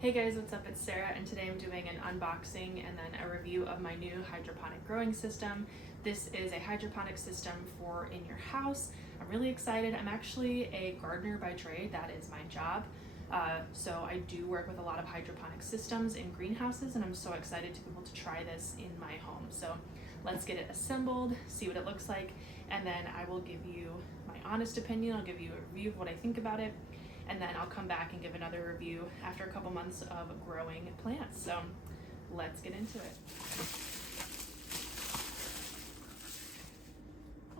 Hey guys, what's up? It's Sarah, and today I'm doing an unboxing and then a review of my new hydroponic growing system. This is a hydroponic system for in your house. I'm really excited. I'm actually a gardener by trade. That is my job. So I do work with a lot of hydroponic systems in greenhouses, and I'm so excited to be able to try this in my home. So let's get it assembled, see what it looks like, and then I will give you my honest opinion. I'll give you a review of what I think about it, and then I'll come back and give another review after a couple months of growing plants. So let's get into it.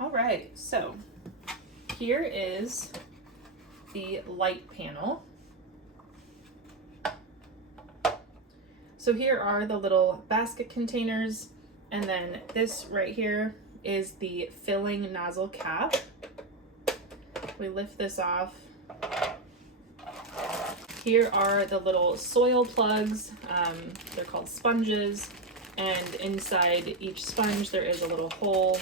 All right, so here is the light panel. So here are the little basket containers, and then this right here is the filling nozzle cap. We lift this off. Here are the little soil plugs. They're called sponges, and inside each sponge there is a little hole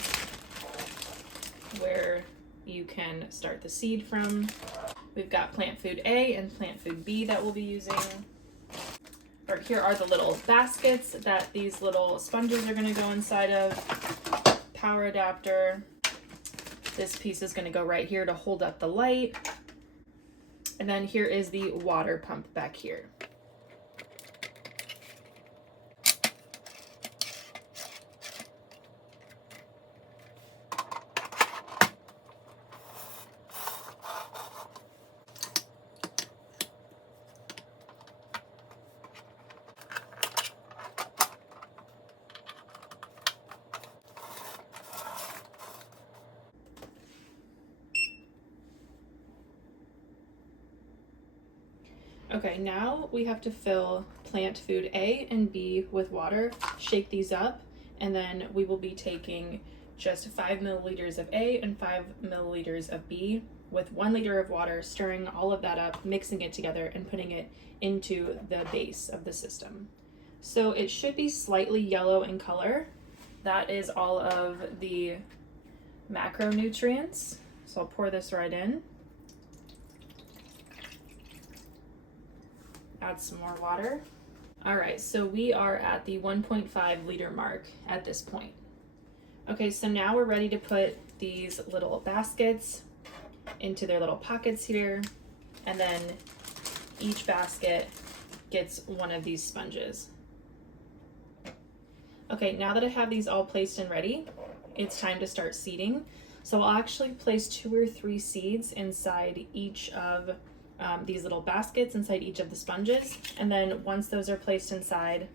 where you can start the seed from. We've got plant food A and plant food B that we'll be using. Or here are the little baskets that these little sponges are going to go inside of. Power adapter. This piece is going to go right here to hold up the light. And then here is the water pump back here. Okay, now we have to fill plant food A and B with water, shake these up, and then we will be taking just 5 milliliters of A and 5 milliliters of B with 1 liter of water, stirring all of that up, mixing it together, and putting it into the base of the system. So it should be slightly yellow in color. That is all of the macronutrients. So I'll pour this right in. Add some more water. All right, so we are at the 1.5 liter mark at this point. Okay, so now we're ready to put these little baskets into their little pockets here, and then each basket gets one of these sponges. Okay, now that I have these all placed and ready, it's time to start seeding. So I'll actually place 2 or 3 seeds inside each of these little baskets, inside each of the sponges, and then once those are placed inside,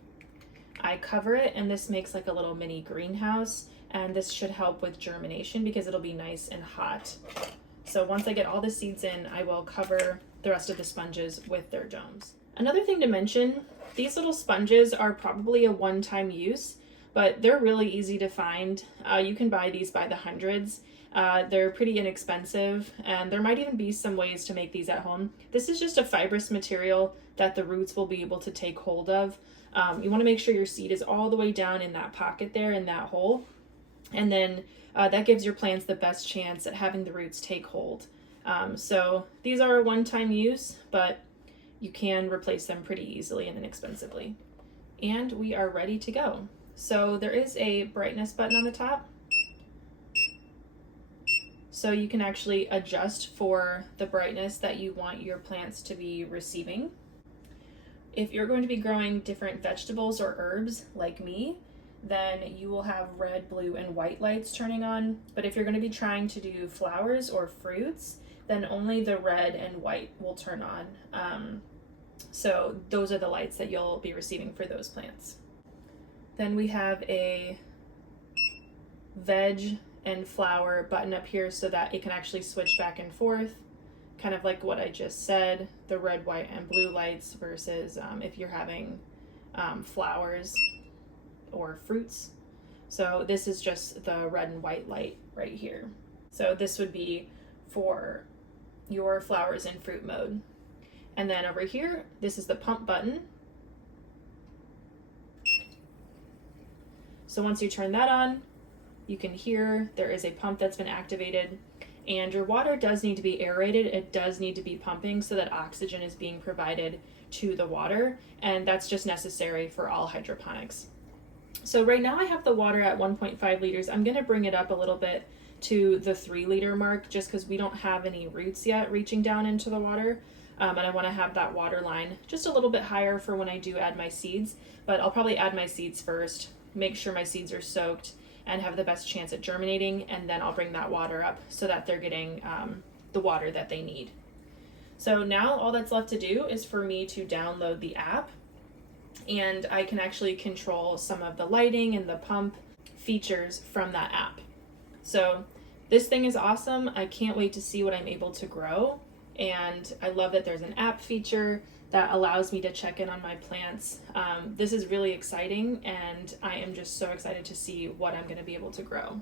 I cover it, and this makes like a little mini greenhouse, and this should help with germination because it'll be nice and hot. So once I get all the seeds in, I will cover the rest of the sponges with their domes. Another thing to mention, these little sponges are probably a one-time use, but they're really easy to find. You can buy these by the hundreds. They're pretty inexpensive, and there might even be some ways to make these at home. This is just a fibrous material that the roots will be able to take hold of. You want to make sure your seed is all the way down in that pocket there, in that hole, and then that gives your plants the best chance at having the roots take hold. So these are a one-time use, but you can replace them pretty easily and inexpensively. And we are ready to go. So there is a brightness button on the top. So you can actually adjust for the brightness that you want your plants to be receiving. If you're going to be growing different vegetables or herbs like me, then you will have red, blue, and white lights turning on. But if you're going to be trying to do flowers or fruits, then only the red and white will turn on. So those are the lights that you'll be receiving for those plants. Then we have a veg and flower button up here so that it can actually switch back and forth, kind of like what I just said, the red, white, and blue lights versus if you're having flowers or fruits. So this is just the red and white light right here. So this would be for your flowers and fruit mode. And then over here, this is the pump button. So once you turn that on, you can hear there is a pump that's been activated, and your water does need to be aerated. It does need to be pumping so that oxygen is being provided to the water, and that's just necessary for all hydroponics. So right now I have the water at 1.5 liters. I'm going to bring it up a little bit to the 3 liter mark just because we don't have any roots yet reaching down into the water. And I want to have that water line just a little bit higher for when I do add my seeds, but I'll probably add my seeds first, make sure my seeds are soaked and have the best chance at germinating, and then I'll bring that water up so that they're getting the water that they need. So now all that's left to do is for me to download the app, and I can actually control some of the lighting and the pump features from that app. So this thing is awesome. I can't wait to see what I'm able to grow. And I love that there's an app feature that allows me to check in on my plants. This is really exciting, and I am just so excited to see what I'm going to be able to grow.